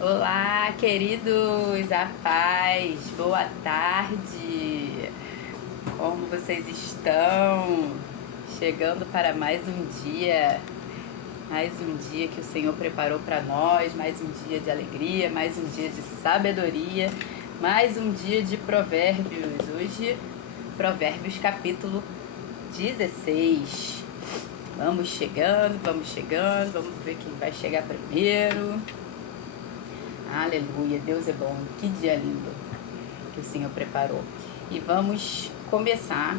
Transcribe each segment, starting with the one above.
Olá, queridos, a paz, boa tarde, como vocês estão? Chegando para mais um dia que o Senhor preparou para nós, mais um dia de alegria, mais um dia de sabedoria, mais um dia de provérbios. Hoje, Provérbios capítulo 16. Vamos chegando, vamos ver quem vai chegar primeiro. Aleluia, Deus é bom, que dia lindo que o Senhor preparou. E vamos começar.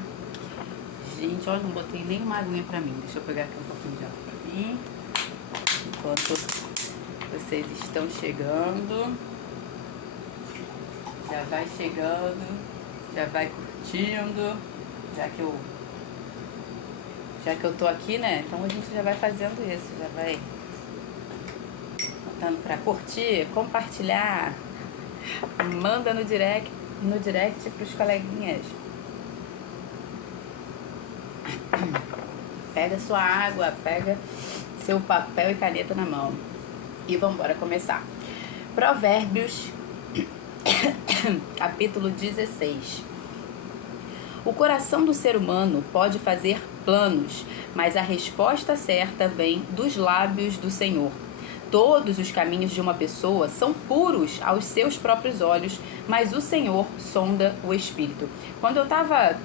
Gente, olha, não botei nenhuma aguinha pra mim. Deixa eu pegar aqui um pouquinho de água pra mim. Enquanto vocês estão chegando. Já vai chegando, já vai curtindo. Já que eu tô aqui, né? Então a gente já vai fazendo isso, já vai botando pra curtir, compartilhar. Manda no direct pros coleguinhas. Pega sua água, pega seu papel e caneta na mão. E vamos embora começar. Provérbios, capítulo 16. O coração do ser humano pode fazer planos, mas a resposta certa vem dos lábios do Senhor. Todos os caminhos de uma pessoa são puros aos seus próprios olhos, mas o Senhor sonda o espírito. Quando eu estava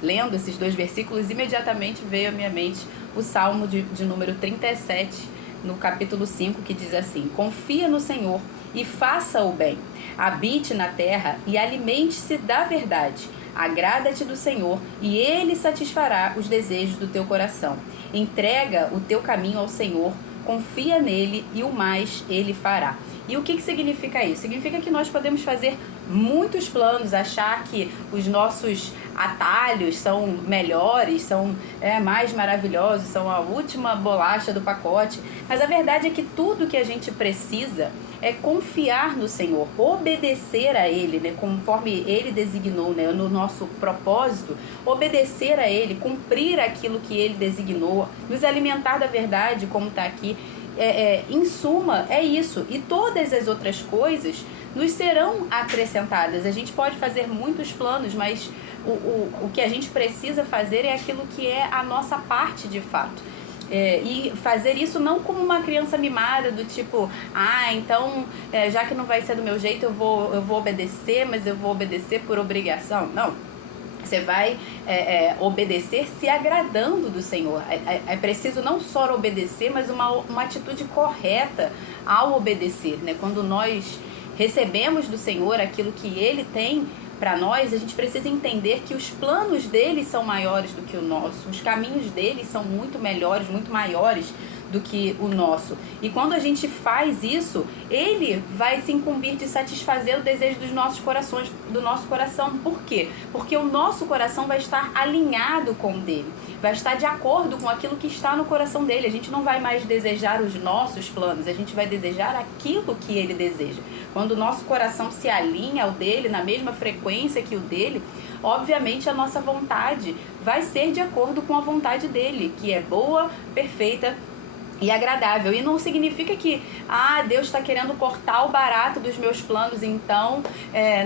lendo esses dois versículos, imediatamente veio à minha mente o Salmo de número 37, no capítulo 5, que diz assim: confia no Senhor e faça o bem, habite na terra e alimente-se da verdade. Agrada-te do Senhor e Ele satisfará os desejos do teu coração. Entrega o teu caminho ao Senhor, confia nele e o mais Ele fará. E o que significa isso? Significa que nós podemos fazer muitos planos, achar que os nossos atalhos são melhores, são mais maravilhosos, são a última bolacha do pacote. Mas a verdade é que tudo que a gente precisa é confiar no Senhor, obedecer a Ele, né, conforme Ele designou, né, no nosso propósito, obedecer a Ele, cumprir aquilo que Ele designou, nos alimentar da verdade, como está aqui. Em suma, é isso. E todas as outras coisas nos serão acrescentadas. A gente pode fazer muitos planos, mas o que a gente precisa fazer é aquilo que é a nossa parte de fato. E fazer isso não como uma criança mimada, do tipo, então, já que não vai ser do meu jeito, eu vou obedecer, mas eu vou obedecer por obrigação. Não. Você vai obedecer se agradando do Senhor. É preciso não só obedecer, mas uma atitude correta ao obedecer, né? Quando nós recebemos do Senhor aquilo que Ele tem para nós, a gente precisa entender que os planos dele são maiores do que o nosso, os caminhos dele são muito melhores, muito maiores do que o nosso. E quando a gente faz isso, ele vai se incumbir de satisfazer o desejo dos nossos corações, do nosso coração. Por quê? Porque o nosso coração vai estar alinhado com o dele, vai estar de acordo com aquilo que está no coração dele. A gente não vai mais desejar os nossos planos, a gente vai desejar aquilo que ele deseja. Quando o nosso coração se alinha ao dele, na mesma frequência que o dele, obviamente a nossa vontade vai ser de acordo com a vontade dele, que é boa, perfeita e agradável. E não significa que Deus está querendo cortar o barato dos meus planos, então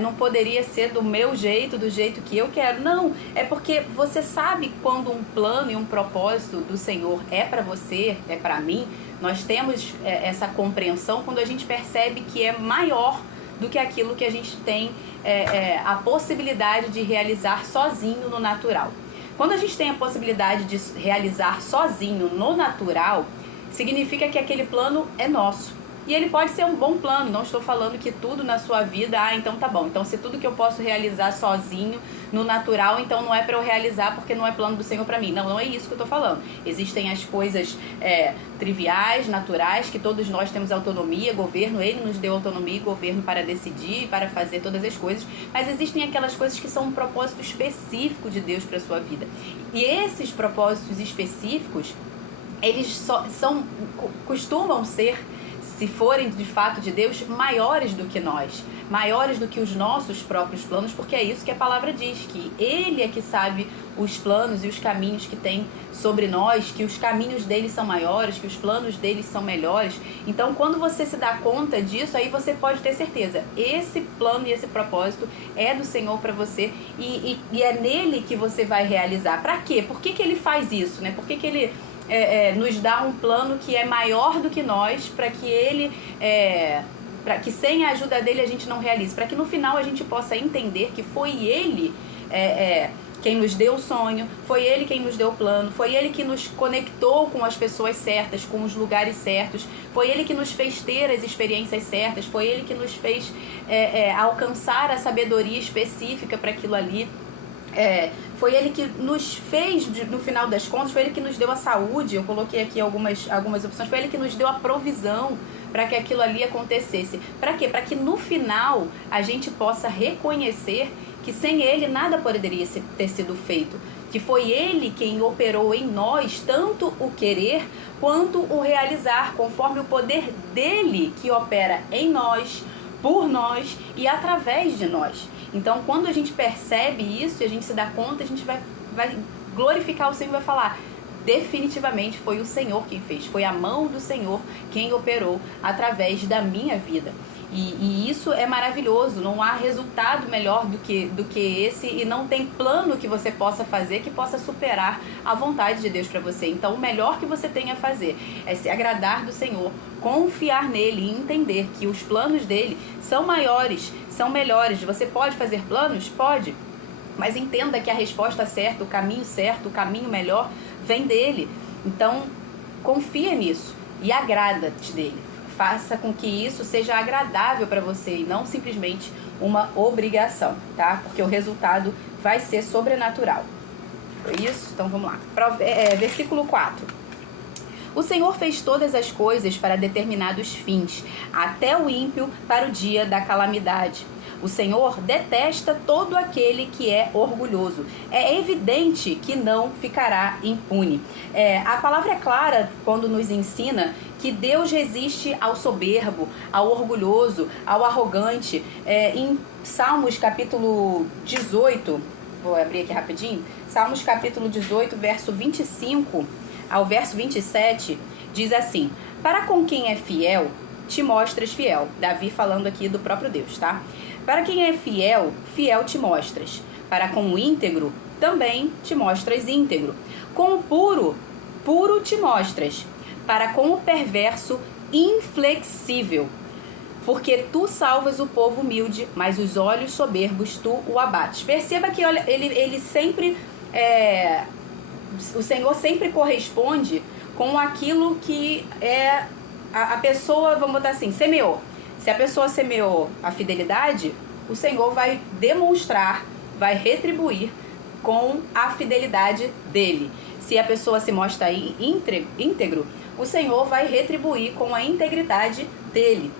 não poderia ser do meu jeito, do jeito que eu quero. Não, é porque você sabe quando um plano e um propósito do Senhor é para você, é para mim. Nós temos essa compreensão quando a gente percebe que é maior do que aquilo que a gente tem a possibilidade de realizar sozinho no natural. Quando a gente tem a possibilidade de realizar sozinho no natural, significa que aquele plano é nosso. E ele pode ser um bom plano, não estou falando que tudo na sua vida, então tá bom. Então se tudo que eu posso realizar sozinho, no natural, então não é para eu realizar porque não é plano do Senhor para mim. Não é isso que eu tô falando. Existem as coisas triviais, naturais, que todos nós temos autonomia, governo, Ele nos deu autonomia e governo para decidir, para fazer todas as coisas. Mas existem aquelas coisas que são um propósito específico de Deus para sua vida. E esses propósitos específicos, eles costumam ser se forem de fato de Deus, maiores do que nós, maiores do que os nossos próprios planos, porque é isso que a palavra diz, que Ele é que sabe os planos e os caminhos que tem sobre nós, que os caminhos dele são maiores, que os planos dele são melhores. Então, quando você se dá conta disso, aí você pode ter certeza, esse plano e esse propósito é do Senhor para você, e é nele que você vai realizar. Para quê? Por que Ele faz isso, né? Por que Ele nos dá um plano que é maior do que nós, para que Ele... para que sem a ajuda dele a gente não realize, para que no final a gente possa entender que foi Ele quem nos deu o sonho, foi Ele quem nos deu o plano, foi Ele que nos conectou com as pessoas certas, com os lugares certos, foi Ele que nos fez ter as experiências certas, foi Ele que nos fez alcançar a sabedoria específica para aquilo ali. Foi Ele que nos fez, no final das contas, foi Ele que nos deu a saúde. Eu coloquei aqui algumas opções. Foi Ele que nos deu a provisão para que aquilo ali acontecesse. Para quê? Para que no final a gente possa reconhecer que sem Ele nada poderia ter sido feito. Que foi Ele quem operou em nós tanto o querer quanto o realizar, conforme o poder dele que opera em nós, por nós e através de nós. Então, quando a gente percebe isso e a gente se dá conta, a gente vai glorificar o Senhor e vai falar: definitivamente foi o Senhor quem fez, foi a mão do Senhor quem operou através da minha vida. E isso é maravilhoso, não há resultado melhor do que esse, e não tem plano que você possa fazer que possa superar a vontade de Deus para você. Então, o melhor que você tem a fazer é se agradar do Senhor, confiar nele e entender que os planos dele são maiores, são melhores. Você pode fazer planos? Pode, mas entenda que a resposta certa, o caminho melhor vem dele. Então, confia nisso e agrada-te dele. Faça com que isso seja agradável para você e não simplesmente uma obrigação, tá? Porque o resultado vai ser sobrenatural. Foi isso? Então vamos lá. Versículo 4. O Senhor fez todas as coisas para determinados fins, até o ímpio para o dia da calamidade. O Senhor detesta todo aquele que é orgulhoso. É evidente que não ficará impune. A palavra é clara quando nos ensina que Deus resiste ao soberbo, ao orgulhoso, ao arrogante. Em Salmos capítulo 18, vou abrir aqui rapidinho, Salmos capítulo 18, verso 25 ao verso 27, diz assim: para com quem é fiel, te mostras fiel. Davi falando aqui do próprio Deus, tá? Para quem é fiel, fiel te mostras. Para com o íntegro, também te mostras íntegro. Com o puro, puro te mostras. Para com o perverso, inflexível. Porque tu salvas o povo humilde, mas os olhos soberbos tu o abates. Perceba que olha, ele sempre... o Senhor sempre corresponde com aquilo que a pessoa, vamos botar assim, semeou. Se a pessoa semeou a fidelidade, o Senhor vai demonstrar, vai retribuir com a fidelidade dele. Se a pessoa se mostra íntegro, o Senhor vai retribuir com a integridade dele.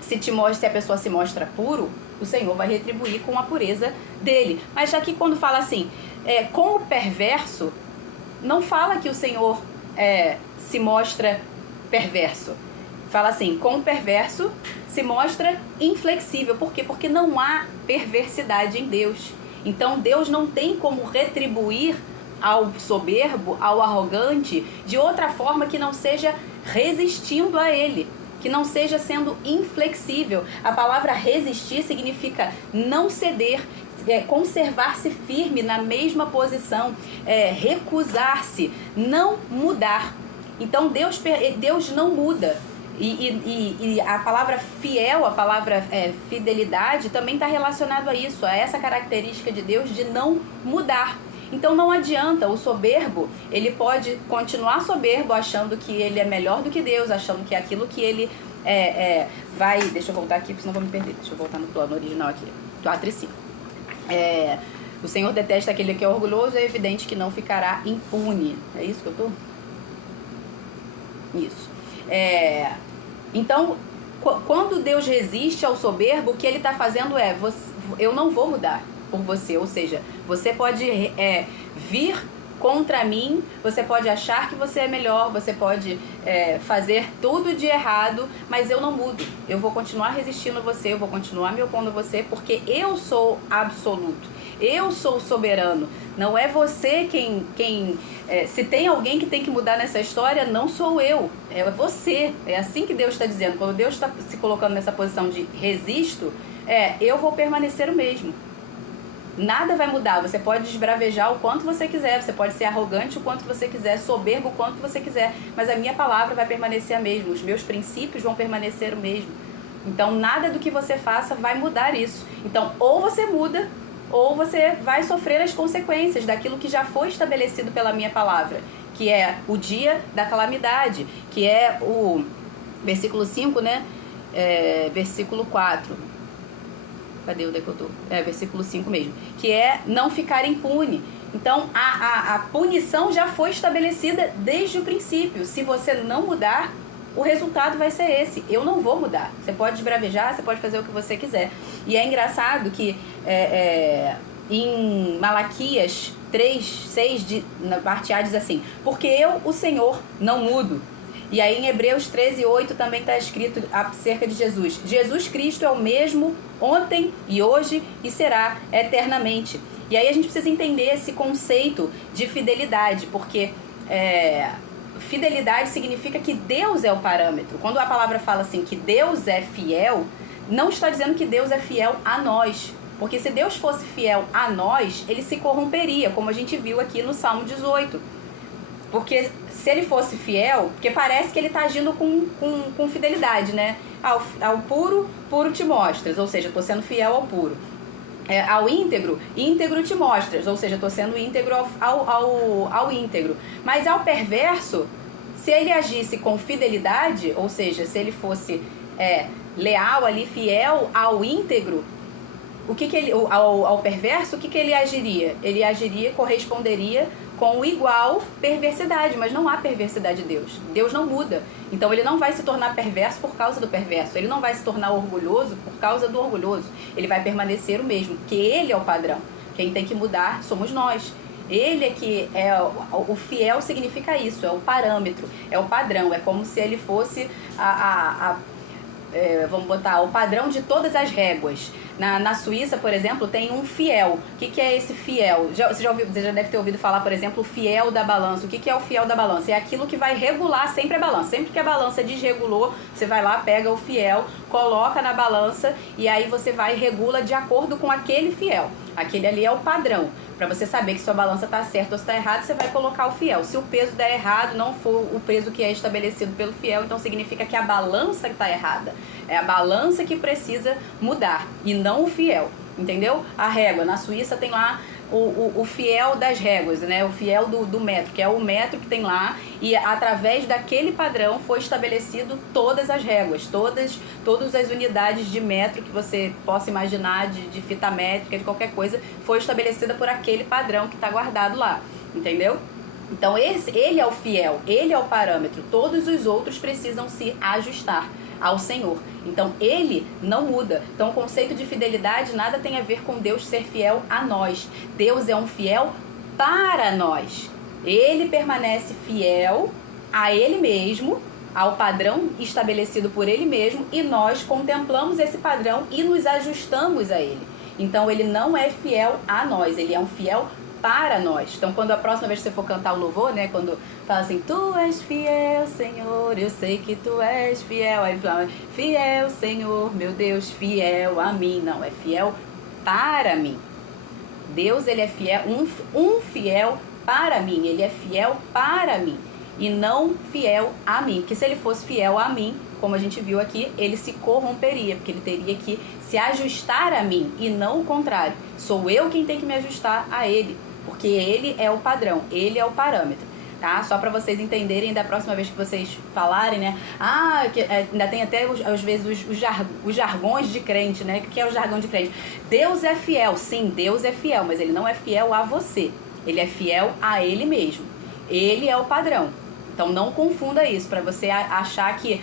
Se a pessoa se mostra puro, o Senhor vai retribuir com a pureza dele. Mas aqui quando fala assim, com o perverso, não fala que o Senhor se mostra perverso. Fala assim, com o perverso se mostra inflexível. Por quê? Porque não há perversidade em Deus. Então Deus não tem como retribuir ao soberbo, ao arrogante, de outra forma que não seja resistindo a ele, que não seja sendo inflexível. A palavra resistir significa não ceder, conservar-se firme na mesma posição, recusar-se, não mudar. Então Deus não muda. E a palavra fiel, a palavra fidelidade também está relacionado a isso, a essa característica de Deus de não mudar. Então não adianta, o soberbo, ele pode continuar soberbo achando que ele é melhor do que Deus, achando que aquilo que ele vai... Deixa eu voltar aqui, porque senão vou me perder. Deixa eu voltar no plano original aqui, 4 e 5. O Senhor detesta aquele que é orgulhoso, é evidente que não ficará impune. É isso que eu tô? Isso. Então, quando Deus resiste ao soberbo, o que ele está fazendo eu não vou mudar por você. Ou seja, você pode vir contra mim, você pode achar que você é melhor, você pode fazer tudo de errado, mas eu não mudo. Eu vou continuar resistindo a você, eu vou continuar me opondo a você, porque eu sou absoluto. Eu sou soberano. Não é você quem se tem alguém que tem que mudar nessa história, não sou eu. É você. É assim que Deus está dizendo. Quando Deus está se colocando nessa posição de resisto, eu vou permanecer o mesmo. Nada vai mudar. Você pode esbravejar o quanto você quiser, você pode ser arrogante o quanto você quiser, soberbo o quanto você quiser, mas a minha palavra vai permanecer a mesma, os meus princípios vão permanecer o mesmo. Então nada do que você faça vai mudar isso. Então ou você muda, ou você vai sofrer as consequências daquilo que já foi estabelecido pela minha palavra, que é o dia da calamidade, que é o versículo 5, né? Versículo 4. Cadê onde é que eu tô? Versículo 5 mesmo. Que é não ficar impune. Então, a punição já foi estabelecida desde o princípio. Se você não mudar, o resultado vai ser esse. Eu não vou mudar. Você pode esbravejar, você pode fazer o que você quiser. E é engraçado que em Malaquias 3:6, na parte A, diz assim: porque eu, o Senhor, não mudo. E aí em Hebreus 13:8 também está escrito acerca de Jesus. Jesus Cristo é o mesmo ontem e hoje e será eternamente. E aí a gente precisa entender esse conceito de fidelidade, porque fidelidade significa que Deus é o parâmetro. Quando a palavra fala assim que Deus é fiel, não está dizendo que Deus é fiel a nós. Porque se Deus fosse fiel a nós, ele se corromperia, como a gente viu aqui no Salmo 18. Porque se ele fosse fiel, porque parece que ele está agindo com fidelidade, né? Ao puro, puro te mostras, ou seja, estou sendo fiel ao puro. Ao íntegro, íntegro te mostras, ou seja, estou sendo íntegro ao íntegro. Mas ao perverso, se ele agisse com fidelidade, ou seja, se ele fosse leal ali, fiel ao íntegro, ao perverso, o que ele agiria? Ele agiria, corresponderia com igual perversidade, mas não há perversidade de Deus. Deus não muda. Então ele não vai se tornar perverso por causa do perverso. Ele não vai se tornar orgulhoso por causa do orgulhoso. Ele vai permanecer o mesmo, porque ele é o padrão. Quem tem que mudar somos nós. Ele é que o fiel significa isso, é o parâmetro, é o padrão, é como se ele fosse vamos botar o padrão de todas as réguas. Na Suíça, por exemplo, tem um fiel. O que é esse fiel? Você já deve ter ouvido falar, por exemplo, o fiel da balança. O que é o fiel da balança? É aquilo que vai regular sempre a balança. Sempre que a balança desregulou, você vai lá, pega o fiel, coloca na balança e aí você vai e regula de acordo com aquele fiel. Aquele ali é o padrão. Para você saber que sua balança está certa ou está errada, você vai colocar o fiel. Se o peso der errado, não for o peso que é estabelecido pelo fiel, então significa que a balança está errada. É a balança que precisa mudar e não o fiel, entendeu? A régua, na Suíça tem lá o fiel das réguas, né? O fiel do metro, que é o metro que tem lá, e através daquele padrão foi estabelecido todas as réguas, todas as unidades de metro que você possa imaginar, de fita métrica, de qualquer coisa, foi estabelecida por aquele padrão que está guardado lá, entendeu? Então ele é o fiel, ele é o parâmetro, todos os outros precisam se ajustar ao Senhor. Então ele não muda. Então o conceito de fidelidade nada tem a ver com Deus ser fiel a nós. Deus é um fiel para nós. Ele permanece fiel a ele mesmo, ao padrão estabelecido por ele mesmo, e nós contemplamos esse padrão e nos ajustamos a ele. Então ele não é fiel a nós, ele é um fiel para nós. Então quando a próxima vez que você for cantar o louvor, né, quando fala assim, tu és fiel, Senhor, eu sei que tu és fiel, aí fala, fiel, Senhor, meu Deus, fiel a mim. Não, é fiel para mim. Deus, ele é fiel, um fiel para mim, ele é fiel para mim e não fiel a mim, porque se ele fosse fiel a mim, como a gente viu aqui, ele se corromperia, porque ele teria que se ajustar a mim e não o contrário. Sou eu quem tem que me ajustar a ele, porque ele é o padrão, ele é o parâmetro, tá? Só para vocês entenderem, da próxima vez que vocês falarem, né? Ainda tem até, às vezes, os jargões de crente, né? O que é o jargão de crente? Deus é fiel. Sim, Deus é fiel, mas ele não é fiel a você. Ele é fiel a ele mesmo. Ele é o padrão. Então não confunda isso, para você achar que,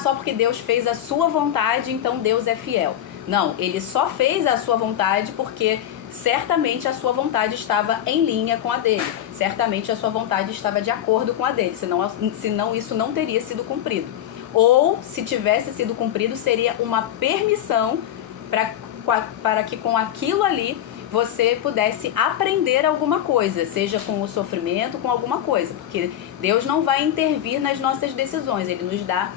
só porque Deus fez a sua vontade, então Deus é fiel. Não, ele só fez a sua vontade porque certamente a sua vontade estava em linha com a dele. Certamente a sua vontade estava de acordo com a dele, senão isso não teria sido cumprido. Ou, se tivesse sido cumprido, seria uma permissão para que com aquilo ali você pudesse aprender alguma coisa, seja com o sofrimento, com alguma coisa. Porque Deus não vai intervir nas nossas decisões, Ele nos dá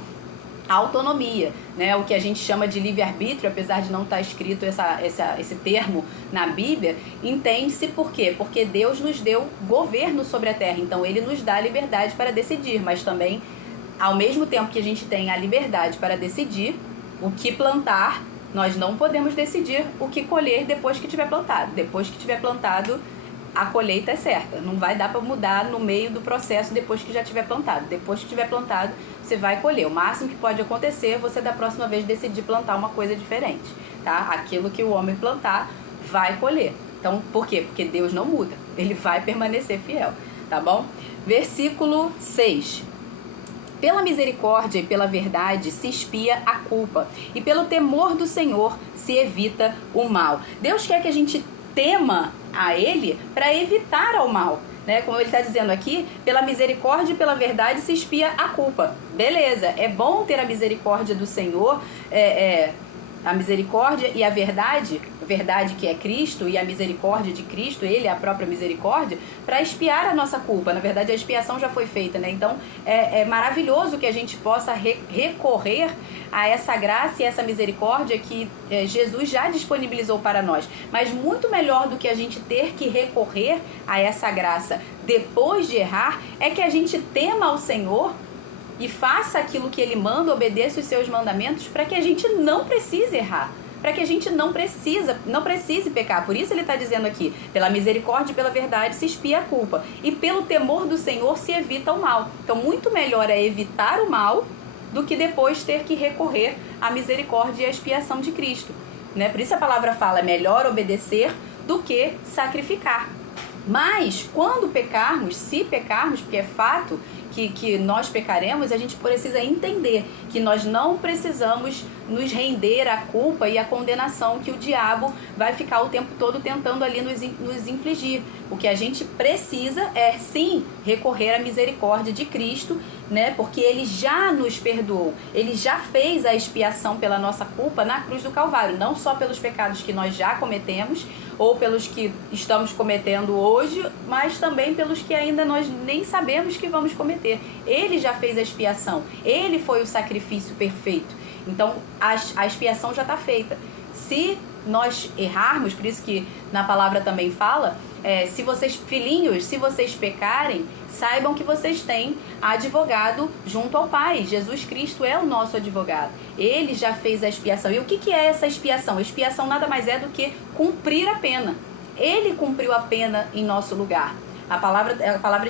autonomia, né? O que a gente chama de livre-arbítrio, apesar de não estar escrito esse termo na Bíblia, entende-se por quê? Porque Deus nos deu governo sobre a terra, então Ele nos dá a liberdade para decidir, mas também, ao mesmo tempo que a gente tem a liberdade para decidir o que plantar, nós não podemos decidir o que colher depois que tiver plantado. Depois que tiver plantado, a colheita é certa. Não vai dar para mudar no meio do processo depois que já tiver plantado. Depois que tiver plantado, você vai colher. O máximo que pode acontecer é você da próxima vez decidir plantar uma coisa diferente, tá? Aquilo que o homem plantar vai colher. Então, por quê? Porque Deus não muda. Ele vai permanecer fiel, tá bom? Versículo 6. Pela misericórdia e pela verdade se expia a culpa, e pelo temor do Senhor se evita o mal. Deus quer que a gente tema a Ele para evitar o mal, né? Como Ele está dizendo aqui, pela misericórdia e pela verdade se expia a culpa. Beleza, é bom ter a misericórdia do Senhor, a misericórdia e a verdade que é Cristo, e a misericórdia de Cristo, Ele é a própria misericórdia, para expiar a nossa culpa. Na verdade, a expiação já foi feita, né? Então, é maravilhoso que a gente possa recorrer a essa graça e essa misericórdia que Jesus já disponibilizou para nós. Mas muito melhor do que a gente ter que recorrer a essa graça depois de errar, é que a gente tema ao Senhor e faça aquilo que Ele manda, obedeça os seus mandamentos, para que a gente não precise errar, para que a gente não precise pecar. Por isso Ele está dizendo aqui, pela misericórdia e pela verdade se expia a culpa, e pelo temor do Senhor se evita o mal. Então, muito melhor é evitar o mal do que depois ter que recorrer à misericórdia e à expiação de Cristo, né? Por isso a palavra fala, é melhor obedecer do que sacrificar. Mas, quando pecarmos, se pecarmos, porque é fato que nós pecaremos, a gente precisa entender que nós não precisamos nos render à culpa e à condenação que o diabo vai ficar o tempo todo tentando ali nos infligir. O que a gente precisa é, sim, recorrer à misericórdia de Cristo, né? Porque Ele já nos perdoou. Ele já fez a expiação pela nossa culpa na cruz do Calvário. Não só pelos pecados que nós já cometemos, ou pelos que estamos cometendo hoje, mas também pelos que ainda nós nem sabemos que vamos cometer. Ele já fez a expiação. Ele foi o sacrifício perfeito. Então, a expiação já está feita. Se nós errarmos, por isso que na palavra também fala, se vocês pecarem, saibam que vocês têm advogado junto ao Pai. Jesus Cristo é o nosso advogado. Ele já fez a expiação. E o que é essa expiação? A expiação nada mais é do que cumprir a pena. Ele cumpriu a pena em nosso lugar. A palavra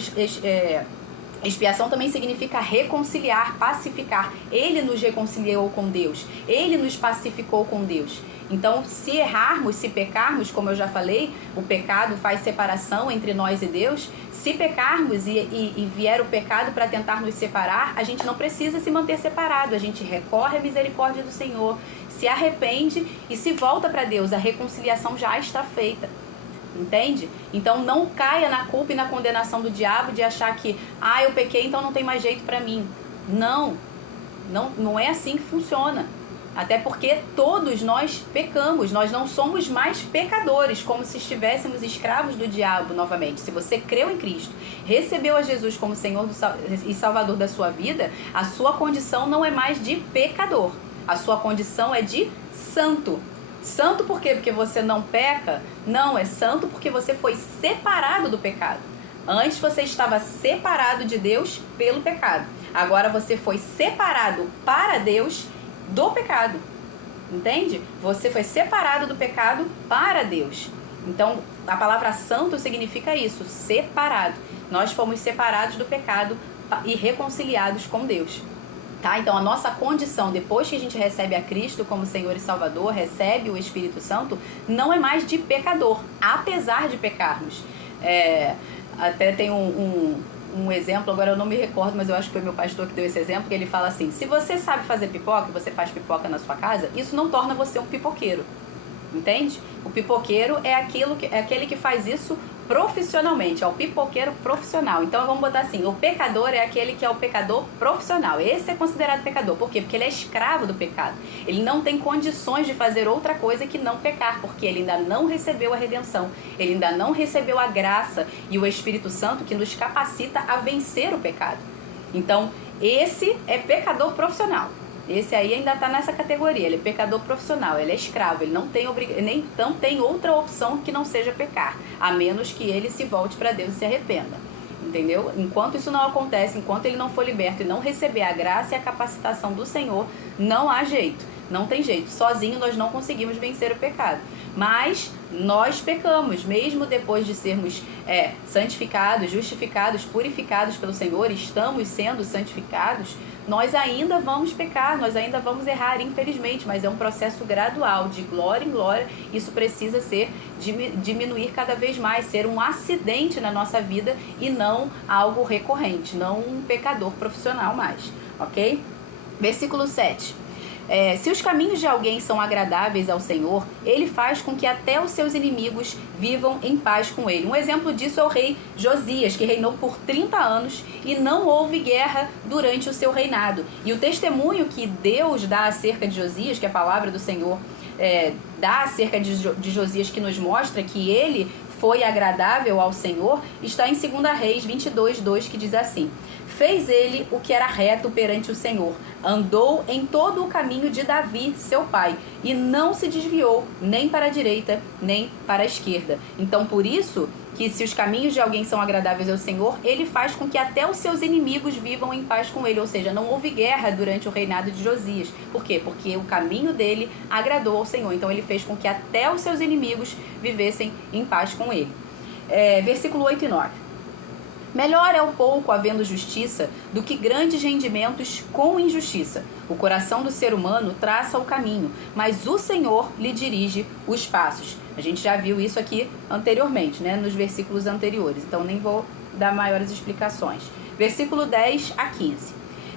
expiação também significa reconciliar, pacificar. Ele nos reconciliou com Deus. Ele nos pacificou com Deus. Então, se errarmos, se pecarmos, como eu já falei, o pecado faz separação entre nós e Deus. Se pecarmos e vier o pecado para tentar nos separar, a gente não precisa se manter separado. A gente recorre à misericórdia do Senhor, se arrepende e se volta para Deus. A reconciliação já está feita. Entende? Então não caia na culpa e na condenação do diabo de achar que, eu pequei, então não tem mais jeito para mim. Não é assim que funciona. Até porque todos nós pecamos, nós não somos mais pecadores, como se estivéssemos escravos do diabo novamente. Se você creu em Cristo, recebeu a Jesus como Senhor e Salvador da sua vida, a sua condição não é mais de pecador, a sua condição é de santo. Santo por quê? Porque você não peca? Não, é santo porque você foi separado do pecado. Antes você estava separado de Deus pelo pecado. Agora você foi separado para Deus do pecado. Entende? Você foi separado do pecado para Deus. Então, a palavra santo significa isso, separado. Nós fomos separados do pecado e reconciliados com Deus. Tá? Então, a nossa condição, depois que a gente recebe a Cristo como Senhor e Salvador, recebe o Espírito Santo, não é mais de pecador, apesar de pecarmos. Até tem um exemplo, agora eu não me recordo, mas eu acho que foi meu pastor que deu esse exemplo, que ele fala assim, se você sabe fazer pipoca, você faz pipoca na sua casa, isso não torna você um pipoqueiro. entende? O pipoqueiro é aquele que faz isso profissionalmente, é o pipoqueiro profissional. Então vamos botar assim, o pecador é aquele que é o pecador profissional. Esse é considerado pecador. Por quê? Porque ele é escravo do pecado. Ele não tem condições de fazer outra coisa que não pecar, porque ele ainda não recebeu a redenção. Ele ainda não recebeu a graça e o Espírito Santo que nos capacita a vencer o pecado. Então, esse é pecador profissional. Esse aí ainda está nessa categoria, ele é pecador profissional, ele é escravo, ele não tem outra opção que não seja pecar, a menos que ele se volte para Deus e se arrependa, entendeu? Enquanto isso não acontece, enquanto ele não for liberto e não receber a graça e a capacitação do Senhor, não há jeito, não tem jeito, sozinho nós não conseguimos vencer o pecado. Mas nós pecamos, mesmo depois de sermos santificados, justificados, purificados pelo Senhor, estamos sendo santificados, nós ainda vamos pecar, nós ainda vamos errar, infelizmente, mas é um processo gradual, de glória em glória. Isso precisa diminuir cada vez mais, ser um acidente na nossa vida e não algo recorrente, não um pecador profissional mais, ok? Versículo 7. Se os caminhos de alguém são agradáveis ao Senhor, ele faz com que até os seus inimigos vivam em paz com ele. Um exemplo disso é o rei Josias, que reinou por 30 anos e não houve guerra durante o seu reinado. E o testemunho que Deus dá acerca de Josias, que a palavra do Senhor dá acerca de Josias, que nos mostra que ele foi agradável ao Senhor, está em 2 Reis 22:2, que diz assim: fez ele o que era reto perante o Senhor, andou em todo o caminho de Davi, seu pai, e não se desviou nem para a direita, nem para a esquerda. Então, por isso, que se os caminhos de alguém são agradáveis ao Senhor, ele faz com que até os seus inimigos vivam em paz com ele. Ou seja, não houve guerra durante o reinado de Josias. Por quê? Porque o caminho dele agradou ao Senhor. Então, ele fez com que até os seus inimigos vivessem em paz com ele. Versículo 8 e 9. Melhor é o pouco havendo justiça do que grandes rendimentos com injustiça. O coração do ser humano traça o caminho, mas o Senhor lhe dirige os passos. A gente já viu isso aqui anteriormente, né, nos versículos anteriores, então nem vou dar maiores explicações. Versículo 10 a 15.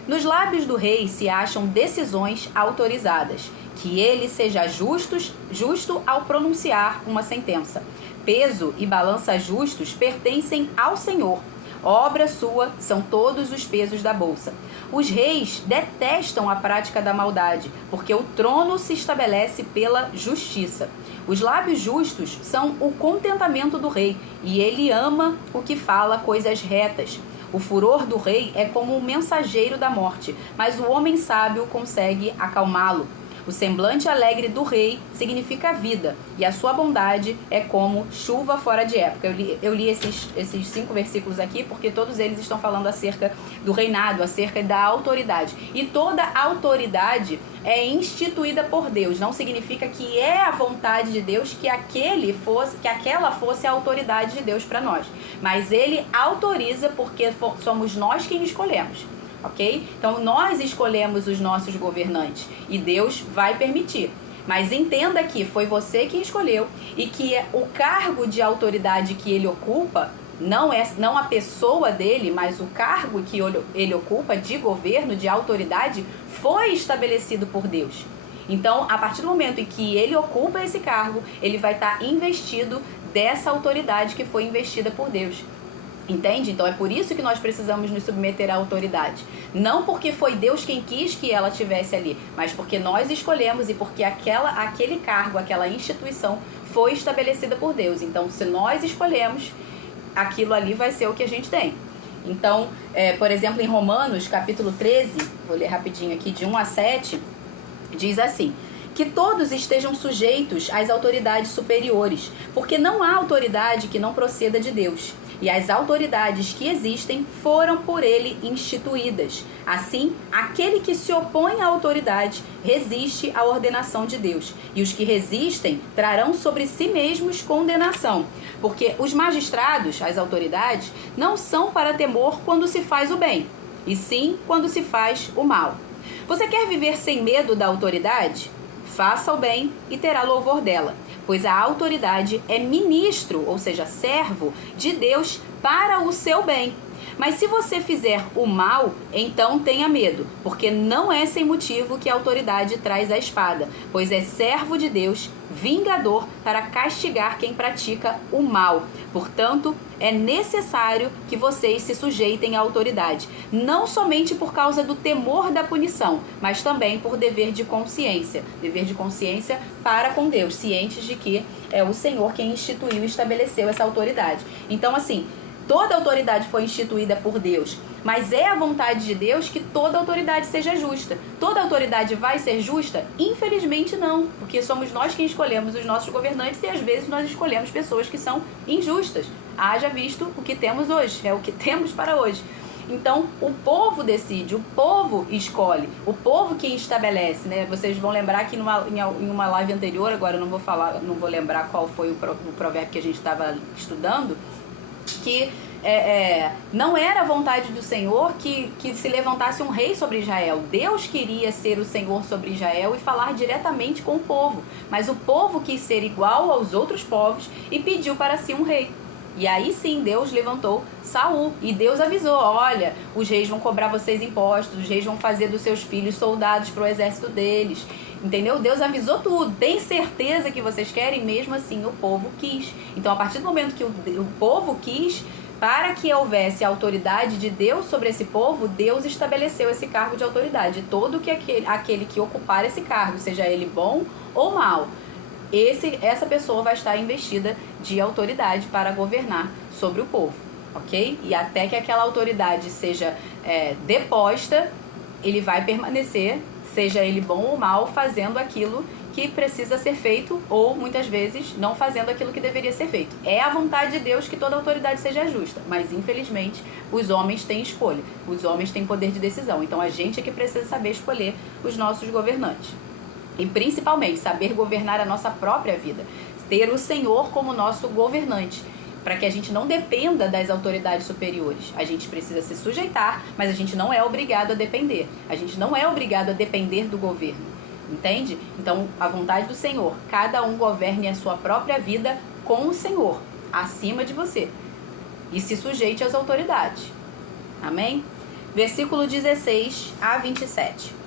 Nos lábios do rei se acham decisões autorizadas, que ele seja justo ao pronunciar uma sentença. Peso e balança justos pertencem ao Senhor. Obra sua são todos os pesos da bolsa. Os reis detestam a prática da maldade, porque o trono se estabelece pela justiça. Os lábios justos são o contentamento do rei, e ele ama o que fala coisas retas. O furor do rei é como um mensageiro da morte, mas o homem sábio consegue acalmá-lo. O semblante alegre do rei significa vida, e a sua bondade é como chuva fora de época. Eu li esses 5 versículos aqui porque todos eles estão falando acerca do reinado, acerca da autoridade. E toda autoridade é instituída por Deus. Não significa que é a vontade de Deus que aquela fosse a autoridade de Deus para nós. Mas ele autoriza porque somos nós quem escolhemos. Ok? Então nós escolhemos os nossos governantes e Deus vai permitir. Mas entenda que foi você quem escolheu e que o cargo de autoridade que ele ocupa, não a pessoa dele, mas o cargo que ele ocupa de governo, de autoridade, foi estabelecido por Deus. Então, a partir do momento em que ele ocupa esse cargo, ele vai estar investido dessa autoridade que foi investida por Deus. Entende? Então é por isso que nós precisamos nos submeter à autoridade. Não porque foi Deus quem quis que ela estivesse ali, mas porque nós escolhemos e porque aquele cargo, aquela instituição foi estabelecida por Deus. Então, se nós escolhemos, aquilo ali vai ser o que a gente tem. Então, por exemplo, em Romanos, capítulo 13, vou ler rapidinho aqui, de 1 a 7, diz assim: que todos estejam sujeitos às autoridades superiores, porque não há autoridade que não proceda de Deus. E as autoridades que existem foram por ele instituídas. Assim, aquele que se opõe à autoridade resiste à ordenação de Deus. E os que resistem trarão sobre si mesmos condenação. Porque os magistrados, as autoridades, não são para temor quando se faz o bem, e sim quando se faz o mal. Você quer viver sem medo da autoridade? Faça o bem e terá louvor dela, pois a autoridade é ministro, ou seja, servo de Deus para o seu bem. Mas se você fizer o mal, então tenha medo, porque não é sem motivo que a autoridade traz a espada, pois é servo de Deus, vingador, para castigar quem pratica o mal. Portanto, é necessário que vocês se sujeitem à autoridade, não somente por causa do temor da punição, mas também por dever de consciência para com Deus, cientes de que é o Senhor quem instituiu e estabeleceu essa autoridade. Então, assim, toda autoridade foi instituída por Deus, mas é a vontade de Deus que toda autoridade seja justa. Toda autoridade vai ser justa? Infelizmente não, porque somos nós quem escolhemos os nossos governantes e às vezes nós escolhemos pessoas que são injustas. Haja visto o que temos hoje, é o que temos para hoje. Então, o povo decide, o povo escolhe, o povo que estabelece, né? Vocês vão lembrar que em uma live anterior, agora eu não vou lembrar qual foi o provérbio que a gente estava estudando, que não era a vontade do Senhor que se levantasse um rei sobre Israel. Deus queria ser o Senhor sobre Israel e falar diretamente com o povo, mas o povo quis ser igual aos outros povos e pediu para si um rei. E aí sim, Deus levantou Saul e Deus avisou: olha, os reis vão cobrar vocês impostos, os reis vão fazer dos seus filhos soldados para o exército deles. Entendeu? Deus avisou tudo. Tem certeza que vocês querem? Mesmo assim, o povo quis. Então, a partir do momento que o povo quis, para que houvesse a autoridade de Deus sobre esse povo, Deus estabeleceu esse cargo de autoridade. Todo que aquele que ocupar esse cargo, seja ele bom ou mal, essa pessoa vai estar investida de autoridade para governar sobre o povo, ok? E até que aquela autoridade seja deposta, ele vai permanecer, seja ele bom ou mal, fazendo aquilo que precisa ser feito ou, muitas vezes, não fazendo aquilo que deveria ser feito. É a vontade de Deus que toda autoridade seja justa, mas, infelizmente, os homens têm escolha, os homens têm poder de decisão. Então, a gente é que precisa saber escolher os nossos governantes. E, principalmente, saber governar a nossa própria vida. Ter o Senhor como nosso governante, para que a gente não dependa das autoridades superiores. A gente precisa se sujeitar, mas a gente não é obrigado a depender. A gente não é obrigado a depender do governo. Entende? Então, a vontade do Senhor. Cada um governe a sua própria vida com o Senhor, acima de você. E se sujeite às autoridades. Amém? Versículo 16 a 27.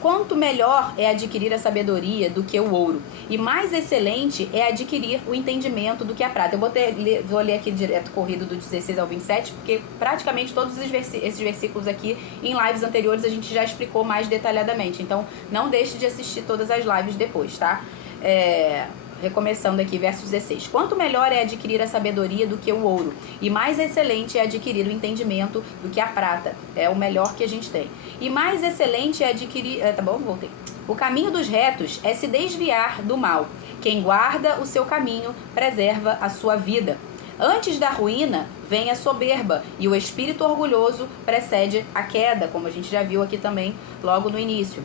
Quanto melhor é adquirir a sabedoria do que o ouro, e mais excelente é adquirir o entendimento do que a prata. Eu vou ler aqui direto corrido do 16 ao 27, porque praticamente todos esses versículos aqui, em lives anteriores, a gente já explicou mais detalhadamente. Então, não deixe de assistir todas as lives depois, tá? Recomeçando aqui, verso 16. Quanto melhor é adquirir a sabedoria do que o ouro, e mais excelente é adquirir o entendimento do que a prata. É o melhor que a gente tem. E mais excelente é adquirir... tá bom? Voltei. O caminho dos retos é se desviar do mal. Quem guarda o seu caminho preserva a sua vida. Antes da ruína vem a soberba, e o espírito orgulhoso precede a queda, como a gente já viu aqui também logo no início.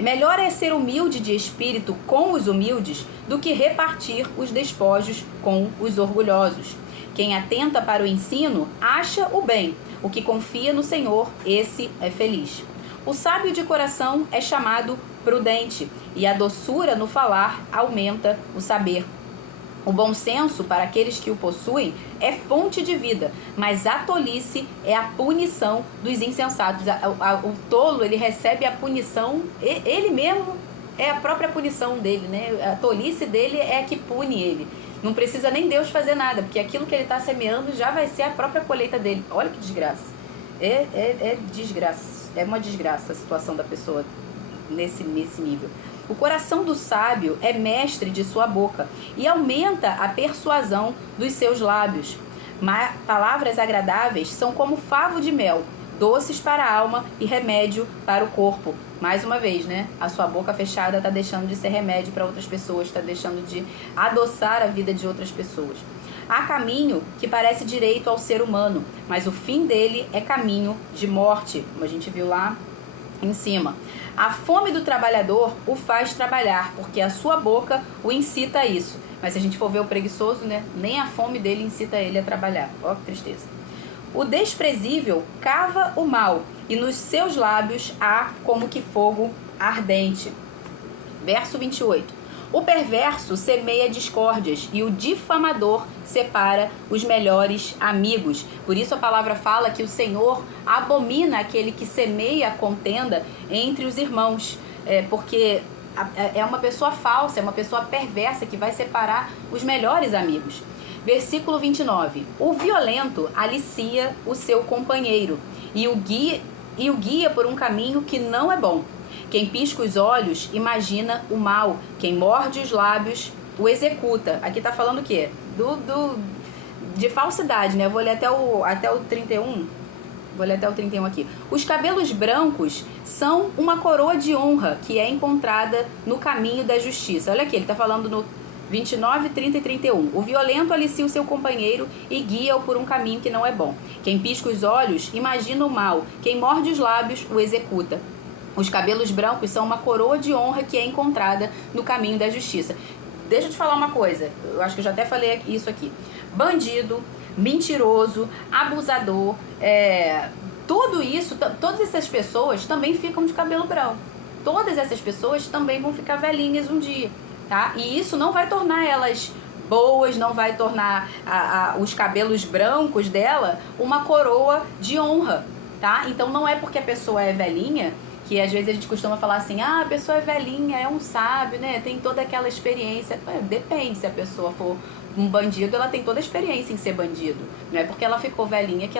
Melhor é ser humilde de espírito com os humildes do que repartir os despojos com os orgulhosos. Quem atenta para o ensino acha o bem. O que confia no Senhor, esse é feliz. O sábio de coração é chamado prudente, e a doçura no falar aumenta o saber. O bom senso, para aqueles que o possuem, é fonte de vida, mas a tolice é a punição dos insensatos. O tolo, ele recebe a punição, ele mesmo é a própria punição dele, né? A tolice dele é a que pune ele. Não precisa nem Deus fazer nada, porque aquilo que ele está semeando já vai ser a própria colheita dele. Olha que desgraça. Desgraça. É uma desgraça a situação da pessoa nesse nível. O coração do sábio é mestre de sua boca e aumenta a persuasão dos seus lábios. Palavras agradáveis são como favo de mel, doces para a alma e remédio para o corpo. Mais uma vez, né? A sua boca fechada está deixando de ser remédio para outras pessoas, está deixando de adoçar a vida de outras pessoas. Há caminho que parece direito ao ser humano, mas o fim dele é caminho de morte, como a gente viu lá em cima. A fome do trabalhador o faz trabalhar, porque a sua boca o incita a isso. Mas se a gente for ver o preguiçoso, né, nem a fome dele incita ele a trabalhar. Ó, que tristeza. O desprezível cava o mal, e nos seus lábios há como que fogo ardente. Verso 28. O perverso semeia discórdias e o difamador separa os melhores amigos. Por isso a palavra fala que o Senhor abomina aquele que semeia a contenda entre os irmãos, porque é uma pessoa falsa, é uma pessoa perversa que vai separar os melhores amigos. Versículo 29. O violento alicia o seu companheiro e o guia por um caminho que não é bom. Quem pisca os olhos imagina o mal. Quem morde os lábios o executa. Aqui tá falando o quê? De falsidade, né? Eu vou ler até o 31. Vou ler até o 31 aqui. Os cabelos brancos são uma coroa de honra que é encontrada no caminho da justiça. Olha aqui, ele tá falando no 29, 30 e 31. O violento alicia o seu companheiro e guia-o por um caminho que não é bom. Quem pisca os olhos imagina o mal. Quem morde os lábios o executa. Os cabelos brancos são uma coroa de honra que é encontrada no caminho da justiça. Deixa eu te falar uma coisa, eu acho que eu já até falei isso aqui. Bandido, mentiroso, abusador, tudo isso, todas essas pessoas também ficam de cabelo branco. Todas essas pessoas também vão ficar velhinhas um dia, tá? E isso não vai tornar elas boas, não vai tornar os cabelos brancos dela uma coroa de honra, tá? Então não é porque a pessoa é velhinha que às vezes a gente costuma falar assim, a pessoa é velhinha, é um sábio, né? Tem toda aquela experiência. Depende, se a pessoa for um bandido, ela tem toda a experiência em ser bandido. Não é porque ela ficou velhinha que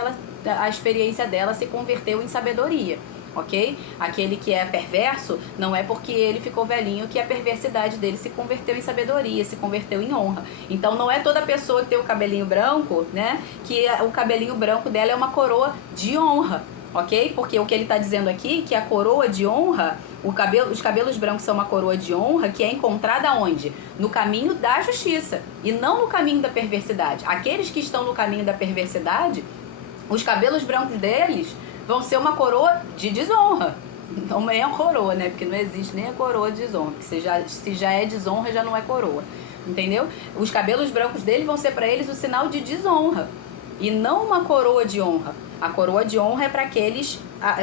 a experiência dela se converteu em sabedoria, ok? Aquele que é perverso, não é porque ele ficou velhinho que a perversidade dele se converteu em sabedoria, se converteu em honra. Então não é toda pessoa que tem o cabelinho branco, né? Que o cabelinho branco dela é uma coroa de honra. Ok? Porque o que ele está dizendo aqui, que a coroa de honra, os cabelos brancos são uma coroa de honra que é encontrada onde? No caminho da justiça e não no caminho da perversidade. Aqueles que estão no caminho da perversidade, os cabelos brancos deles vão ser uma coroa de desonra. Não é a coroa, né? Porque não existe nem a coroa de desonra. Porque se já é desonra, já não é coroa. Entendeu? Os cabelos brancos dele vão ser para eles o sinal de desonra e não uma coroa de honra. A coroa de honra é para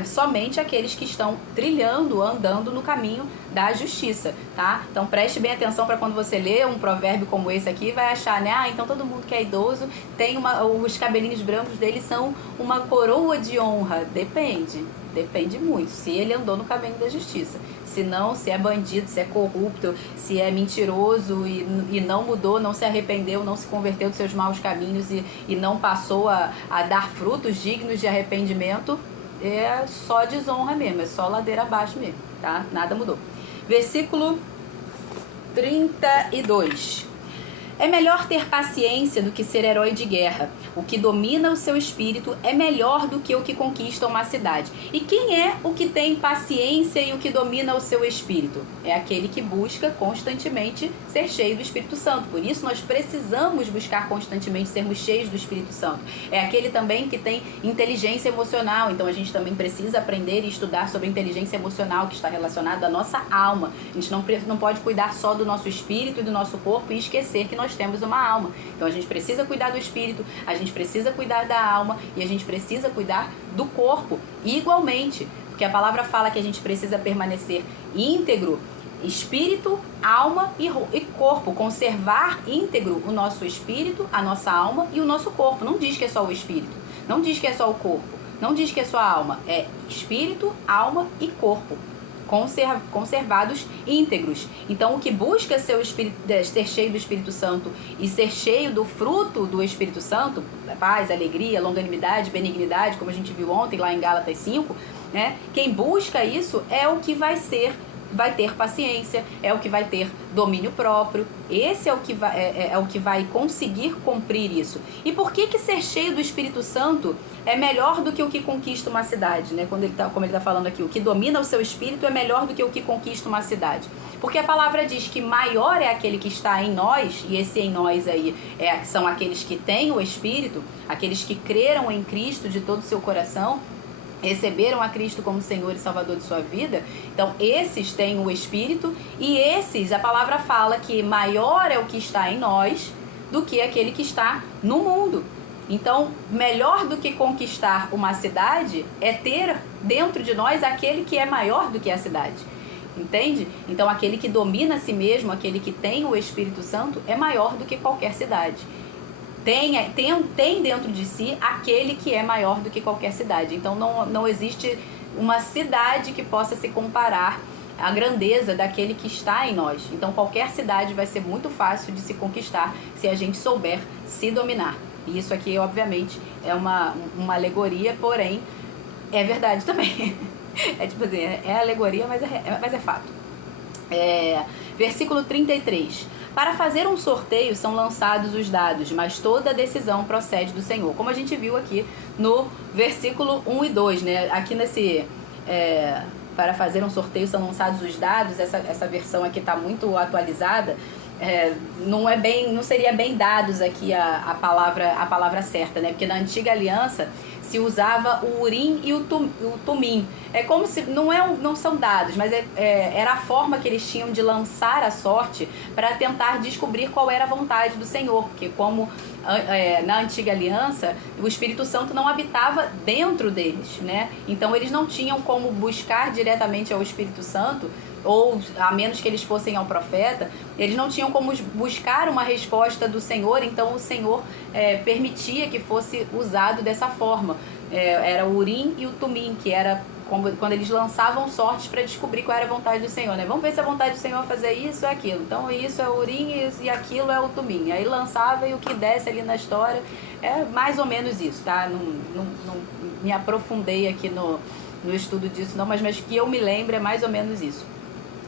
somente aqueles que estão trilhando, andando no caminho da justiça, tá? Então preste bem atenção para quando você lê um provérbio como esse aqui, vai achar, né? Então todo mundo que é idoso tem os cabelinhos brancos dele são uma coroa de honra. Depende muito, se ele andou no caminho da justiça. Se não, se é bandido, se é corrupto, se é mentiroso e não mudou, não se arrependeu, não se converteu dos seus maus caminhos e não passou a dar frutos dignos de arrependimento, é só desonra mesmo, é só ladeira abaixo mesmo, tá? Nada mudou. Versículo 32. É melhor ter paciência do que ser herói de guerra. O que domina o seu espírito é melhor do que o que conquista uma cidade. E quem é o que tem paciência e o que domina o seu espírito? É aquele que busca constantemente ser cheio do Espírito Santo. Por isso nós precisamos buscar constantemente sermos cheios do Espírito Santo. É aquele também que tem inteligência emocional. Então a gente também precisa aprender e estudar sobre inteligência emocional, que está relacionada à nossa alma. A gente não pode cuidar só do nosso espírito e do nosso corpo e esquecer que nós temos uma alma. Então a gente precisa cuidar do espírito, a gente precisa cuidar da alma e a gente precisa cuidar do corpo igualmente, porque a palavra fala que a gente precisa permanecer íntegro, espírito, alma e corpo, conservar íntegro o nosso espírito, a nossa alma e o nosso corpo. Não diz que é só o espírito, não diz que é só o corpo, não diz que é só a alma, é espírito, alma e corpo. Conservados íntegros. Então o que busca ser cheio do Espírito Santo e ser cheio do fruto do Espírito Santo, paz, alegria, longanimidade, benignidade, como a gente viu ontem lá em Gálatas 5, né? Quem busca isso é o que vai ter paciência, é o que vai ter domínio próprio. Esse é o que vai conseguir cumprir isso. E por que ser cheio do Espírito Santo é melhor do que o que conquista uma cidade, né? Como ele está falando aqui, o que domina o seu espírito é melhor do que o que conquista uma cidade. Porque a palavra diz que maior é aquele que está em nós, e esse em nós aí são aqueles que têm o Espírito, aqueles que creram em Cristo de todo o seu coração, receberam a Cristo como Senhor e Salvador de sua vida. Então esses têm o Espírito, e esses, a palavra fala que maior é o que está em nós do que aquele que está no mundo. Então, melhor do que conquistar uma cidade é ter dentro de nós aquele que é maior do que a cidade. Entende? Então aquele que domina a si mesmo, aquele que tem o Espírito Santo, é maior do que qualquer cidade. Tem dentro de si aquele que é maior do que qualquer cidade. Então não existe uma cidade que possa se comparar à grandeza daquele que está em nós. Então qualquer cidade vai ser muito fácil de se conquistar se a gente souber se dominar. E isso aqui, obviamente, é uma alegoria, porém é verdade também. É tipo assim, é alegoria, mas é fato. Versículo 33. Para fazer um sorteio são lançados os dados, mas toda a decisão procede do Senhor. Como a gente viu aqui no versículo 1 e 2, né? Aqui nesse... para fazer um sorteio são lançados os dados, essa versão aqui está muito atualizada. Não seria bem dados aqui a palavra certa, né? Porque na antiga aliança se usava o Urim e o Tumim. É como se não são dados, mas era a forma que eles tinham de lançar a sorte para tentar descobrir qual era a vontade do Senhor, porque como na antiga aliança o Espírito Santo não habitava dentro deles, né? Então eles não tinham como buscar diretamente ao Espírito Santo, ou a menos que eles fossem ao profeta, eles não tinham como buscar uma resposta do Senhor, então o Senhor permitia que fosse usado dessa forma. Era o Urim e o Tumim, que era quando eles lançavam sortes para descobrir qual era a vontade do Senhor, né? Vamos ver se a vontade do Senhor é fazer isso ou aquilo. Então isso é o Urim e aquilo é o Tumim. Aí lançava e o que desce ali na história é mais ou menos isso, tá? Não me aprofundei aqui no estudo disso não, mas que eu me lembre é mais ou menos isso.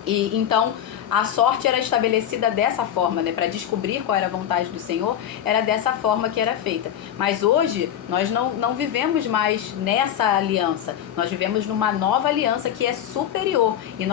E então a sorte era estabelecida dessa forma, né? Para descobrir qual era a vontade do Senhor, era dessa forma que era feita. Mas hoje nós não vivemos mais nessa aliança, nós vivemos numa nova aliança que é superior. E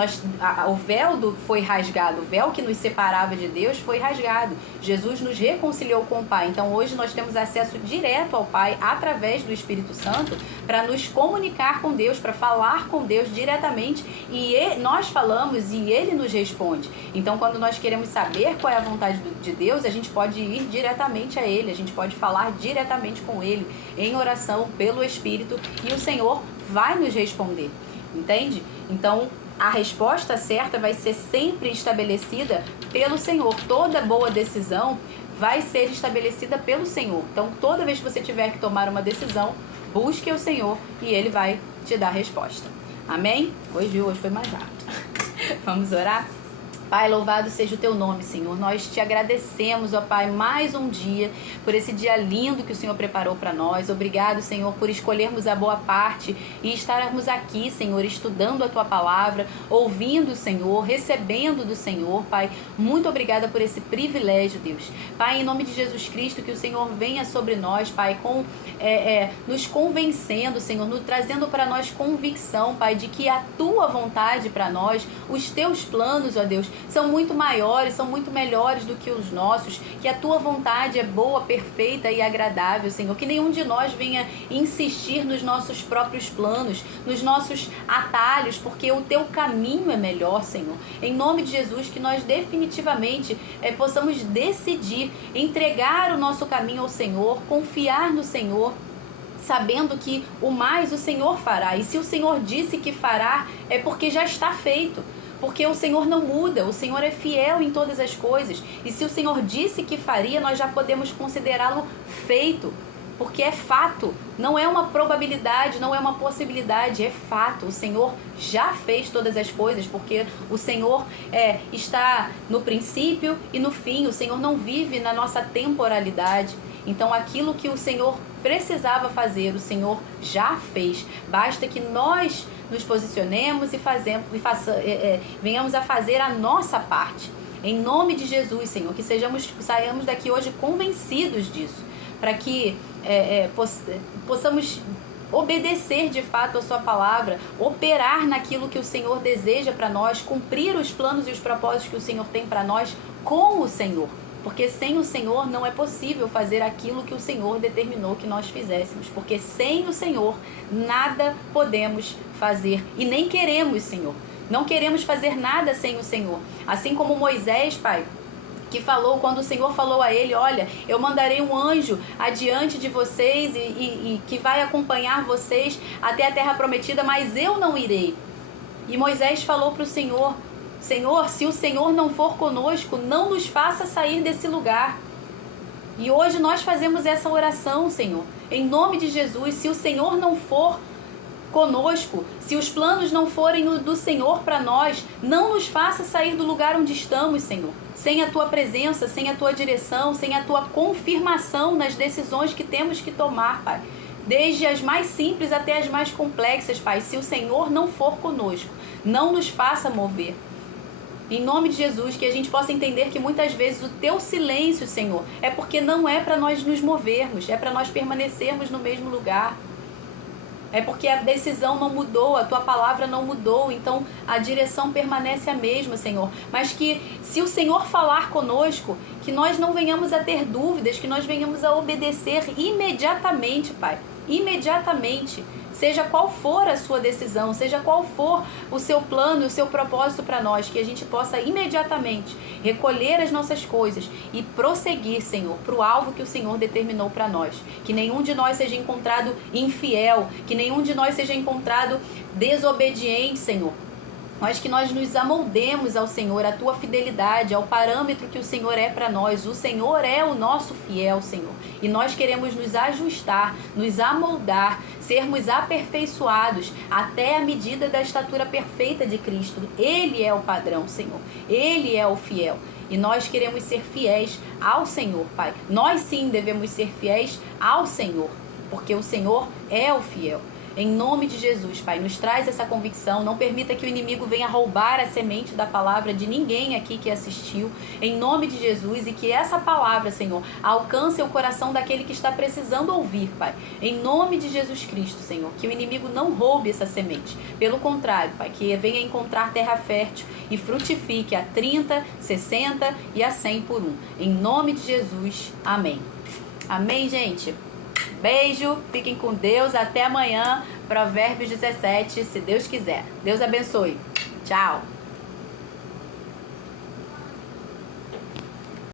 o véu foi rasgado, o véu que nos separava de Deus foi rasgado. Jesus nos reconciliou com o Pai. Então hoje nós temos acesso direto ao Pai através do Espírito Santo para nos comunicar com Deus, para falar com Deus diretamente. E nós falamos e Ele nos responde. Então quando nós queremos saber qual é a vontade de Deus, a gente pode ir diretamente a Ele, a gente pode falar diretamente com Ele em oração pelo Espírito e o Senhor vai nos responder, entende? Então a resposta certa vai ser sempre estabelecida pelo Senhor. Toda boa decisão vai ser estabelecida pelo Senhor. Então toda vez que você tiver que tomar uma decisão, busque o Senhor e Ele vai te dar a resposta. Amém? Hoje foi mais rápido. Vamos orar? Pai, louvado seja o Teu nome, Senhor. Nós Te agradecemos, ó Pai, mais um dia, por esse dia lindo que o Senhor preparou para nós. Obrigado, Senhor, por escolhermos a boa parte e estarmos aqui, Senhor, estudando a Tua palavra, ouvindo o Senhor, recebendo do Senhor, Pai. Muito obrigada por esse privilégio, Deus. Pai, em nome de Jesus Cristo, que o Senhor venha sobre nós, Pai, nos convencendo, Senhor, nos trazendo para nós convicção, Pai, de que a Tua vontade para nós, os Teus planos, ó Deus, são muito maiores, são muito melhores do que os nossos, que a Tua vontade é boa, perfeita e agradável, Senhor, que nenhum de nós venha insistir nos nossos próprios planos, nos nossos atalhos, porque o Teu caminho é melhor, Senhor. Em nome de Jesus, que nós definitivamente possamos decidir entregar o nosso caminho ao Senhor, confiar no Senhor, sabendo que o mais o Senhor fará, e se o Senhor disse que fará, é porque já está feito. Porque o Senhor não muda, o Senhor é fiel em todas as coisas. E se o Senhor disse que faria, nós já podemos considerá-lo feito. Porque é fato, não é uma probabilidade, não é uma possibilidade, é fato. O Senhor já fez todas as coisas, porque o Senhor está no princípio e no fim. O Senhor não vive na nossa temporalidade. Então aquilo que o Senhor precisava fazer, o Senhor já fez. Basta que nós nos posicionemos e venhamos a fazer a nossa parte. Em nome de Jesus, Senhor, que saiamos daqui hoje convencidos disso, para que possamos obedecer de fato a Sua palavra, operar naquilo que o Senhor deseja para nós, cumprir os planos e os propósitos que o Senhor tem para nós com o Senhor. Porque sem o Senhor não é possível fazer aquilo que o Senhor determinou que nós fizéssemos. Porque sem o Senhor nada podemos fazer e nem queremos, Senhor. Não queremos fazer nada sem o Senhor. Assim como Moisés, Pai, que falou, quando o Senhor falou a ele, olha, eu mandarei um anjo adiante de vocês e que vai acompanhar vocês até a terra prometida, mas eu não irei. E Moisés falou para o Senhor: Senhor, se o Senhor não for conosco, não nos faça sair desse lugar. E hoje nós fazemos essa oração, Senhor. Em nome de Jesus, se o Senhor não for conosco, se os planos não forem do Senhor para nós, não nos faça sair do lugar onde estamos, Senhor. Sem a Tua presença, sem a Tua direção, sem a Tua confirmação nas decisões que temos que tomar, Pai. Desde as mais simples até as mais complexas, Pai. Se o Senhor não for conosco, não nos faça mover. Em nome de Jesus, que a gente possa entender que muitas vezes o Teu silêncio, Senhor, é porque não é para nós nos movermos, é para nós permanecermos no mesmo lugar. É porque a decisão não mudou, a Tua palavra não mudou, então a direção permanece a mesma, Senhor. Mas que se o Senhor falar conosco, que nós não venhamos a ter dúvidas, que nós venhamos a obedecer imediatamente, Pai. Imediatamente. Seja qual for a sua decisão, seja qual for o seu plano, o seu propósito para nós, que a gente possa imediatamente recolher as nossas coisas e prosseguir, Senhor, para o alvo que o Senhor determinou para nós. Que nenhum de nós seja encontrado infiel, que nenhum de nós seja encontrado desobediente, Senhor. Mas que nós nos amoldemos ao Senhor, à Tua fidelidade, ao parâmetro que o Senhor é para nós. O Senhor é o nosso fiel, Senhor. E nós queremos nos ajustar, nos amoldar, sermos aperfeiçoados até a medida da estatura perfeita de Cristo. Ele é o padrão, Senhor. Ele é o fiel. E nós queremos ser fiéis ao Senhor, Pai. Nós sim devemos ser fiéis ao Senhor, porque o Senhor é o fiel. Em nome de Jesus, Pai, nos traz essa convicção. Não permita que o inimigo venha roubar a semente da palavra de ninguém aqui que assistiu. Em nome de Jesus, e que essa palavra, Senhor, alcance o coração daquele que está precisando ouvir, Pai. Em nome de Jesus Cristo, Senhor, que o inimigo não roube essa semente. Pelo contrário, Pai, que venha encontrar terra fértil e frutifique a 30, 60 e a 100 por um. Em nome de Jesus, amém. Amém, gente? Beijo, fiquem com Deus, até amanhã, Provérbios 17, se Deus quiser. Deus abençoe. Tchau.